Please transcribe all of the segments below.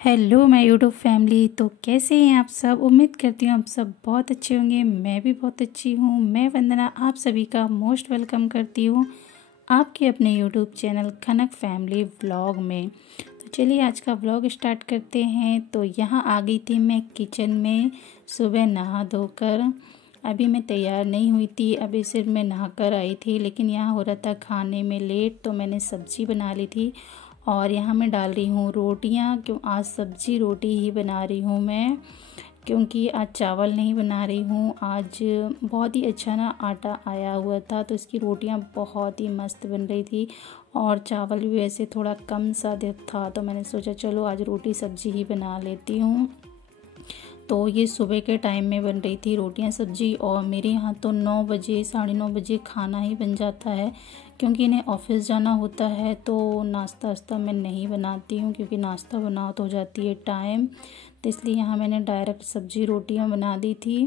Hello my YouTube family. तो कैसे हैं आप सब। उम्मीद करती हूँ आप सब बहुत अच्छे होंगे। मैं भी बहुत अच्छी हूँ। मैं वंदना आप सभी का मोस्ट वेलकम करती हूँ आपके अपने यूट्यूब चैनल खनक फैमिली व्लॉग में। तो चलिए आज का व्लॉग स्टार्ट करते हैं। तो यहाँ आ गई थी मैं किचन में सुबह नहा धोकर। अभी मैं तैयार नहीं हुई थी, अभी सिर्फ मैं नहा कर आई थी, लेकिन यहाँ हो रहा था खाने में लेट, तो मैंने सब्ज़ी बना ली थी और यहाँ मैं डाल रही हूँ रोटियाँ। क्यों आज सब्ज़ी रोटी ही बना रही हूँ मैं, क्योंकि आज चावल नहीं बना रही हूँ। आज बहुत ही अच्छा ना आटा आया हुआ था, तो इसकी रोटियाँ बहुत ही मस्त बन रही थी और चावल भी वैसे थोड़ा कम सा था, तो मैंने सोचा चलो आज रोटी सब्ज़ी ही बना लेती हूँ। तो ये सुबह के टाइम में बन रही थी रोटियां सब्जी। और मेरे यहाँ तो 9 बजे 9:30 बजे खाना ही बन जाता है, क्योंकि इन्हें ऑफिस जाना होता है। तो नाश्ता वास्ता मैं नहीं बनाती हूँ, क्योंकि नाश्ता बनाओ तो हो जाती है टाइम। तो इसलिए यहाँ मैंने डायरेक्ट सब्जी रोटियाँ बना दी थी।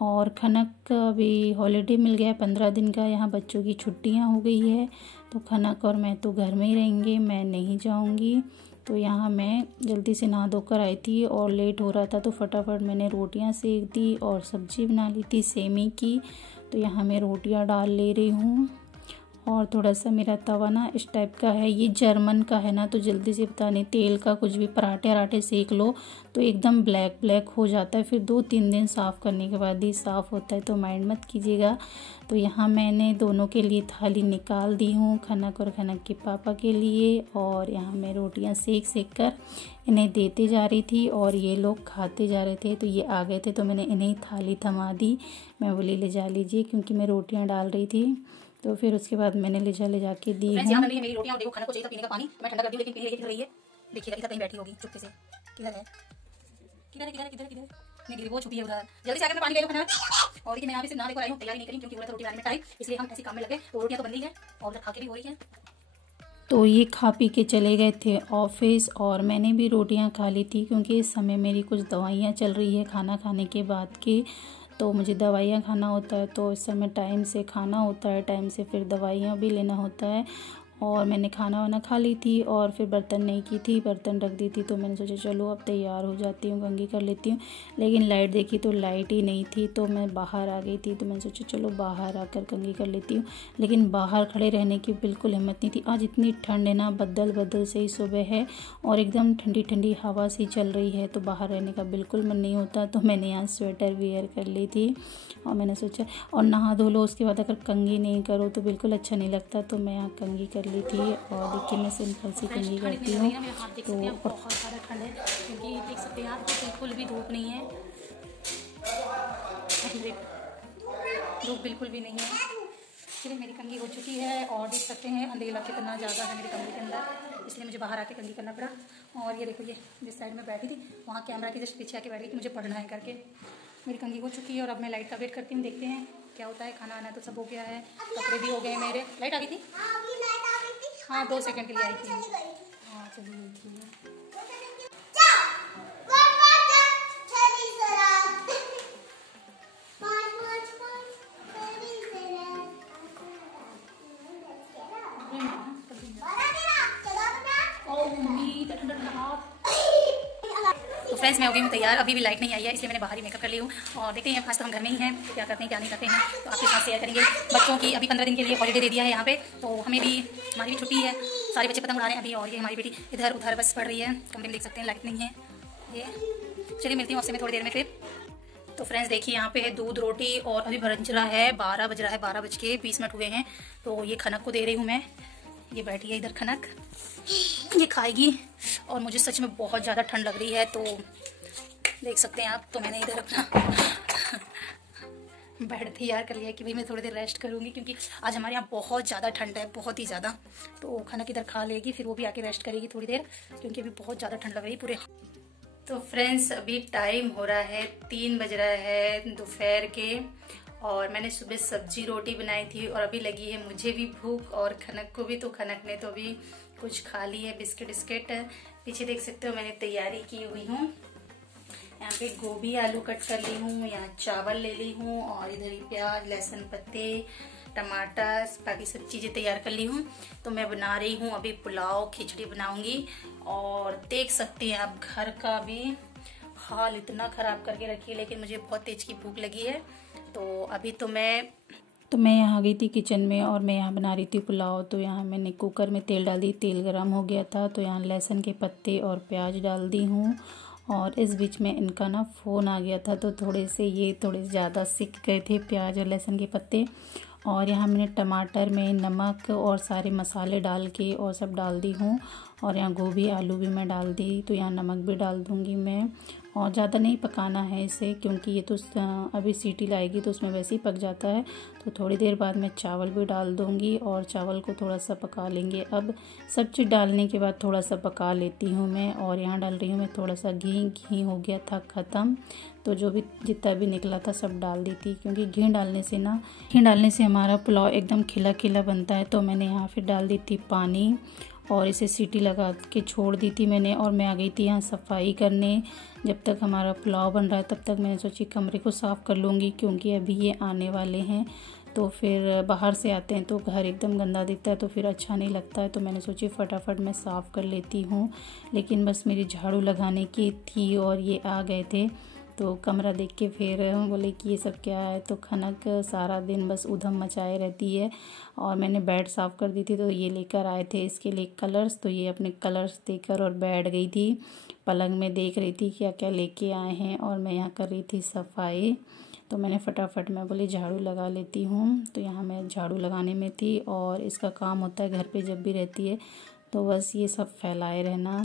और खनक का भी हॉलीडे मिल गया 15 दिन का, यहाँ बच्चों की छुट्टियाँ हो गई है, तो खनक और मैं तो घर में ही रहेंगे, मैं नहीं जाऊँगी। तो यहाँ मैं जल्दी से नहा धोकर आई थी और लेट हो रहा था, तो फटाफट मैंने रोटियां सेक दी और सब्ज़ी बना ली थी सेमी की। तो यहाँ मैं रोटियां डाल ले रही हूँ। और थोड़ा सा मेरा तवा ना इस टाइप का है, ये जर्मन का है ना, तो जल्दी से पता नहीं तेल का कुछ भी पराठे वराठे सेक लो तो एकदम ब्लैक ब्लैक हो जाता है, फिर 2-3 दिन साफ़ करने के बाद ही साफ़ होता है, तो माइंड मत कीजिएगा। तो यहाँ मैंने दोनों के लिए थाली निकाल दी हूँ, खनक और खनक के पापा के लिए। और यहाँ मैं रोटियाँ सेक सेक कर इन्हें देते जा रही थी और ये लोग खाते जा रहे थे। तो ये आ गए थे तो मैंने इन्हें थाली थमा दी, मैं बोली ले जा लीजिए, क्योंकि मैं रोटियाँ डाल रही थी। तो फिर उसके बाद मैंने ले जा के दी है। मेरी रोटियां देखो, खाना को चाहिए था पीने का पानी, मैं ठंडा कर दी, लेकिन कहीं किधर रही है, देखिएगा इधर कहीं बैठी होगी चुपके से। किधर है किधर है किधर है किधर है किधर नहीं गिरी, वो छुपी है उधर। जल्दी से आकर मैं पानी ले लो खाना। और ये मैं यहाँ पे सिर्फ नहा लेकर आई हूँ, तैयारी नहीं करी क्योंकि बोला था रोटी बनाने में टाइम, इसलिए हम ऐसे काम में लगे। तो रोटियां तो बन गई है और उधर खा के भी हो रही है। तो ये खा पी के चले गए थे ऑफिस और मैंने भी रोटियां खा ली थी, क्योंकि इस समय मेरी कुछ दवाइयाँ चल रही है खाना खाने के बाद की। तो मुझे दवाइयाँ खाना होता है, तो इस समय टाइम से खाना होता है, टाइम से फिर दवाइयाँ भी लेना होता है। और मैंने खाना वाना खा ली थी और फिर बर्तन नहीं की थी, बर्तन रख दी थी। तो मैंने सोचा चलो अब तैयार हो जाती हूँ, कंघी कर लेती हूँ। लेकिन लाइट देखी तो लाइट ही नहीं थी, तो मैं बाहर आ गई थी। तो मैंने सोचा चलो बाहर आकर कंघी कर लेती हूँ, लेकिन बाहर खड़े रहने की बिल्कुल हिम्मत नहीं थी। आज इतनी ठंड है ना, बदल से ही सुबह है और एकदम ठंडी ठंडी हवा सी चल रही है, तो बाहर रहने का बिल्कुल मन नहीं होता। तो मैंने यहाँ स्वेटर वेयर कर ली थी और मैंने सोचा और नहा धो लो, उसके बाद अगर कंघी नहीं करो तो बिल्कुल अच्छा नहीं लगता। तो मैं यहाँ कंघी कर ली थी और देखिए मैं सिंपल सी कंघी करती हूँ। तो बहुत ज़्यादा ठंड है, क्योंकि देख सकते हैं आप बिल्कुल भी धूप नहीं है, धूप बिल्कुल भी नहीं है। चलिए मेरी कंघी हो चुकी है और देख सकते हैं अंधेरा कितना ज़्यादा है मेरी कमरे के अंदर, इसलिए मुझे बाहर आके कंघी करना पड़ा। और ये देखो, ये जिस साइड में बैठी थी वहाँ कैमरा के जस्ट पीछे आके बैठ गई कि मुझे पढ़ना है करके। मेरी कंघी हो चुकी है और अब मैं लाइट का वेट करती हूँ, देखते हैं क्या होता है। खाना आना तो सब हो गया है, कपड़े भी हो गए मेरे। लाइट आ गई थी, हाँ 2 सेकंड के लिए आई थी। हाँ चलिए ठीक है। तो फ्रेंड्स मैं हो गई हूँ तैयार, अभी भी लाइट नहीं आई है, इसलिए मैंने बाहर ही मेकअप कर ली हूँ। और देखते हैं आज तो हम घर में ही हैं, क्या करते हैं क्या नहीं करते हैं तो आपके साथ शेयर करेंगे। बच्चों की अभी 15 दिन के लिए हॉलीडे दे दिया है यहाँ पे, तो हमें भी, हमारी भी छुट्टी है, सारे बच्चे पतंग उड़ा रहे हैं अभी। और ये हमारी बेटी इधर उधर बस पढ़ रही है, कमरे में देख सकते हैं लाइट नहीं है ये। चलिए मिलती हूँ आपसे मैं थोड़ी देर में फिर। तो फ्रेंड्स देखिए यहाँ पे है दूध रोटी और अभी बज रहा है 12 बज रहा है, 12:20 हुए हैं। तो ये खनक को दे रही हूँ मैं, ये बैठी है इधर खनक, ये खाएगी। और मुझे सच में बहुत ज़्यादा ठंड लग रही है, तो देख सकते हैं आप। तो मैंने इधर अपना बेड तैयार कर लिया कि भाई मैं थोड़ी देर रेस्ट करूँगी, क्योंकि आज हमारे यहाँ बहुत ज़्यादा ठंड है, बहुत ही ज़्यादा। तो खनक इधर खा लेगी, फिर वो भी आके रेस्ट करेगी थोड़ी देर, क्योंकि अभी बहुत ज़्यादा ठंड लग रही है पूरे। तो फ्रेंड्स अभी टाइम हो रहा है 3 बज रहा है दोपहर के, और मैंने सुबह सब्जी रोटी बनाई थी और अभी लगी है मुझे भी भूख और खनक को भी। तो खनक ने तो अभी कुछ खा ली है, बिस्किट विस्किट। पीछे देख सकते हो मैंने तैयारी की हुई हूँ, यहाँ पे गोभी आलू कट कर ली हूँ, यहाँ चावल ले ली हूँ और इधर ही प्याज लहसुन पत्ते टमाटर, बाकी सब चीज़ें तैयार कर ली हूँ। तो मैं बना रही हूँ अभी पुलाव, खिचड़ी बनाऊंगी। और देख सकते हैं आप घर का भी हाल इतना ख़राब करके रखी है, लेकिन मुझे बहुत तेज की भूख लगी है। तो अभी तो मैं यहाँ आ गई थी किचन में और मैं यहाँ बना रही थी पुलाव। तो यहाँ मैंने कुकर में तेल डाल दी, तेल गरम हो गया था तो यहाँ लहसुन के पत्ते और प्याज डाल दी हूँ। और इस बीच में इनका ना फ़ोन आ गया था, तो थोड़े ज़्यादा सिक गए थे प्याज और लहसुन के पत्ते। और यहाँ मैंने टमाटर में नमक और सारे मसाले डाल के और सब डाल दी हूँ। और यहाँ गोभी आलू भी मैं डाल दी, तो यहाँ नमक भी डाल दूँगी मैं। और ज़्यादा नहीं पकाना है इसे, क्योंकि ये तो अभी सीटी लाएगी तो उसमें वैसे ही पक जाता है। तो थोड़ी देर बाद मैं चावल भी डाल दूँगी और चावल को थोड़ा सा पका लेंगे। अब सब चीज़ डालने के बाद थोड़ा सा पका लेती हूँ मैं। और यहाँ डाल रही हूँ मैं थोड़ा सा घी हो गया था ख़त्म, तो जो भी जितना भी निकला था सब डाल दी थी, क्योंकि घी डालने से हमारा पुलाव एकदम खिला खिला बनता है। तो मैंने यहाँ फिर डाल दी थी पानी और इसे सीटी लगा के छोड़ दी थी मैंने। और मैं आ गई थी यहाँ सफाई करने। जब तक हमारा पुलाव बन रहा है तब तक मैंने सोची कमरे को साफ़ कर लूँगी, क्योंकि अभी ये आने वाले हैं तो फिर बाहर से आते हैं तो घर एकदम गंदा दिखता है, तो फिर अच्छा नहीं लगता है। तो मैंने सोची फटाफट मैं साफ़ कर लेती हूँ। लेकिन बस मेरी झाड़ू लगाने की थी और ये आ गए थे, तो कमरा देख के फिर बोले कि ये सब क्या है। तो खनक सारा दिन बस उधम मचाए रहती है। और मैंने बेड साफ़ कर दी थी, तो ये लेकर आए थे इसके लिए कलर्स। तो ये अपने कलर्स देकर और बैठ गई थी पलंग में, देख रही थी क्या क्या लेके आए हैं। और मैं यहाँ कर रही थी सफाई, तो मैंने फटाफट मैं बोली झाड़ू लगा लेती हूँ। तो यहाँ मैं झाड़ू लगाने में थी। और इसका काम होता है घर पे जब भी रहती है तो बस ये सब फैलाए रहना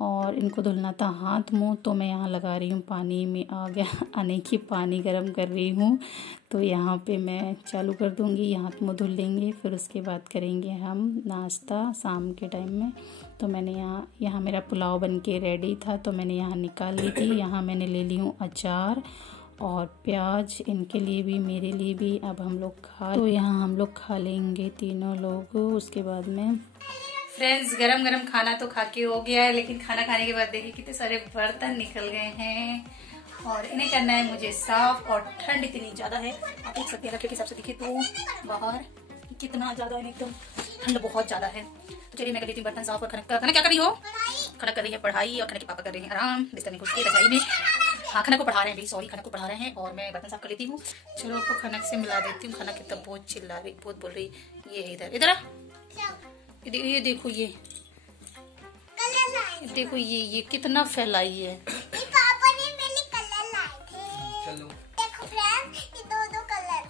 और इनको धुलना था हाथ मुंह। तो मैं यहाँ लगा रही हूँ पानी में आ गया आने की, पानी गर्म कर रही हूँ। तो यहाँ पे मैं चालू कर दूँगी, हाथ मुंह धुल लेंगे, फिर उसके बाद करेंगे हम नाश्ता शाम के टाइम में। तो मैंने यहाँ मेरा पुलाव बन के रेडी था, तो मैंने यहाँ निकाल ली थी। यहाँ मैंने ले ली हूँ अचार और प्याज, इनके लिए भी मेरे लिए भी। अब हम लोग तो यहाँ हम लोग खा लेंगे तीनों लोग। उसके बाद में फ्रेंड्स गरम गरम खाना तो खा के हो गया है, लेकिन खाना खाने के बाद देखिए कितने सारे बर्तन निकल गए हैं और इन्हें करना है मुझे साफ। और ठंड इतनी ज्यादा है, आप देख सकते हैं रखे के हिसाब से देखिए तो बाहर कितना ज्यादा है, एकदम ठंड बहुत ज्यादा है। तो चलिए मैं कर लेती हूँ बर्तन साफ। और खनक क्या कर रही हो? खनक कर रही है पढ़ाई और खनक के पापा कर रहे हैं आराम बिस्तर में घुस के रजाई में। हाँ खनक को पढ़ा रहे हैं भाई, सॉरी खनक को पढ़ा रहे हैं और मैं बर्तन साफ कर लेती हूँ। चलो आपको खनक से मिला देती हूँ। खनक कितना बहुत चिल्ला रही, बहुत बोल रही। ये इधर ये देखो, ये देखो ये कितना फैलाई है। पापा ने मेरे लिए कलर लाए थे। चलो देखो फ्रेंड्स, ये दो कलर,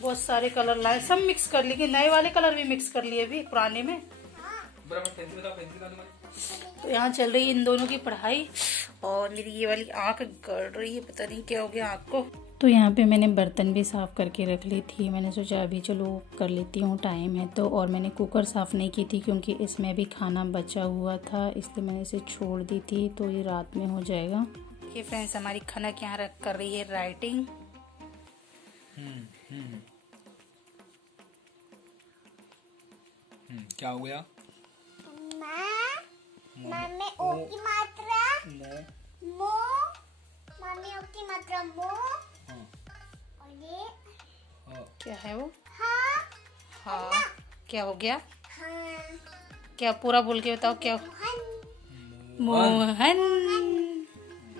बहुत सारे कलर लाए, सब मिक्स कर लिए। नए वाले कलर भी मिक्स कर लिए अभी पुराने में। तो यहाँ चल रही है इन दोनों की पढ़ाई और मेरी ये वाली आंख गड़ रही है, पता नहीं क्या हो गया आंख को। तो यहाँ पे मैंने बर्तन भी साफ़ करके रख ली थी। मैंने सोचा अभी चलो कर लेती हूँ, टाइम है तो। और मैंने कुकर साफ़ नहीं की थी क्योंकि इसमें भी खाना बचा हुआ था, इसलिए मैंने इसे छोड़ दी थी। तो ये रात में हो जाएगा। ये फ्रेंड्स हमारी खनक यहाँ कर रही है राइटिंग। क्या हो गया? मम्मी ओ की मात्रा मो, मम्मी ओ की मात्रा मो। और ये क्या है वो? हाँ क्या हो गया? हाँ क्या पूरा बोल के बताओ क्या? मोहन।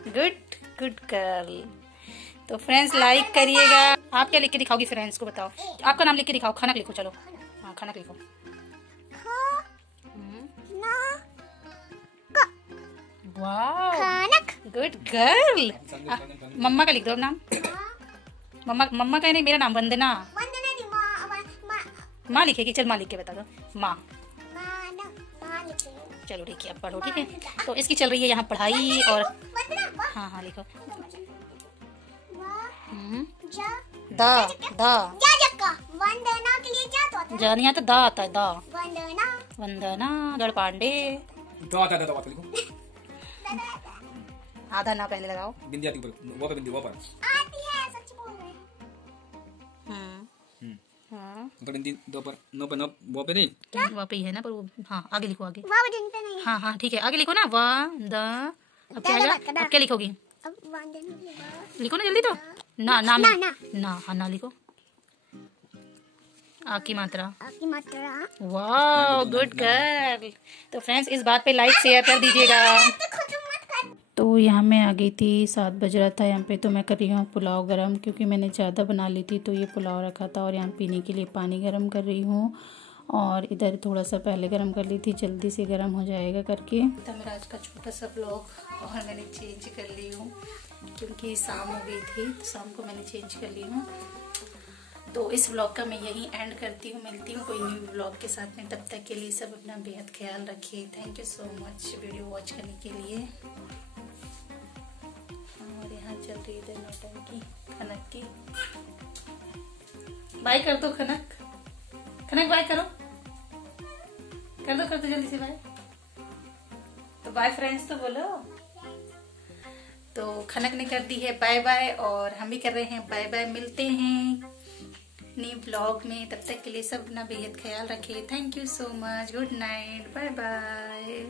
Good girl. तो फ्रेंड्स लाइक करिएगा। आप क्या लिख के दिखाओगी फ्रेंड्स को, बताओ आपका नाम लिख के दिखाओ। खनक लिखो, चलो हाँ खनक लिखो। वाह गुड गर्ल। मम्मा का लिख दो नाम। मम्मा का नहीं, मेरा नाम वंदना। माँ लिखेगी, चल माँ लिख के बता दो। माँ चलो ठीक है, अब पढ़ो ठीक है। तो इसकी चल रही है यहाँ पढ़ाई और हाँ लिखो। वंदना के लिए क्या आता है? जा नहीं आता, दा आता है, दा। वंदना वंदना गढ़पांडे। आधा ना पहले लगाओ। बिंदी आती ऊपर, वो पे बिंदी, वो पर आती है, सच बोल रहे। हाँ ऊपर बिंदी, दो पर, नो पर, नो वो पे नहीं, वहाँ पे ही है ना, पर वो हाँ आगे लिखो आगे। वाह जिन पे नहीं। हाँ ठीक है आगे लिखो ना। अब क्या आएगा? अब क्या लिखोगी? अब वंदना लिखो ना जल्दी। तो ना नाम ना हाँ ना लिखो। आ की मात्रा। मात्रा। वाह, गुड गर्ल। तो फ्रेंड्स, इस बात पे लाइक शेयर कर दीजिएगा। तो यहाँ मैं आ गई थी, 7 बज रहा था यहाँ पे। तो मैं कर रही हूँ पुलाव गरम, क्योंकि मैंने ज़्यादा बना ली थी तो ये पुलाव रखा था। और यहाँ पीने के लिए पानी गरम कर रही हूँ, और इधर थोड़ा सा पहले गरम कर ली थी, जल्दी से गरम हो जाएगा करके। तो मेरा आज का छोटा सा ब्लॉग, और मैंने चेंज कर ली हूँ क्योंकि शाम हो गई थी, तो शाम को मैंने चेंज कर ली हूँ। तो इस ब्लॉग का मैं यही एंड करती हूँ। मिलती हूँ कोई न्यू ब्लॉग के साथ में। तब तक के लिए सब अपना बेहद ख्याल रखिए। Thank you so much video watch करने के लिए। और यहाँ चल रही है नौटंकी खनक की। बाय कर दो खनक, खनक बाय करो, कर दो जल्दी से बाय। तो बाय फ्रेंड्स तो बोलो। तो खनक ने कर दी है बाय बाय, और हम भी कर रहे हैं बाय बाय। मिलते हैं न्यू ब्लॉग में। तब तक के लिए सब अपना बेहद ख्याल रखिए। Thank you so much. Good night, bye bye.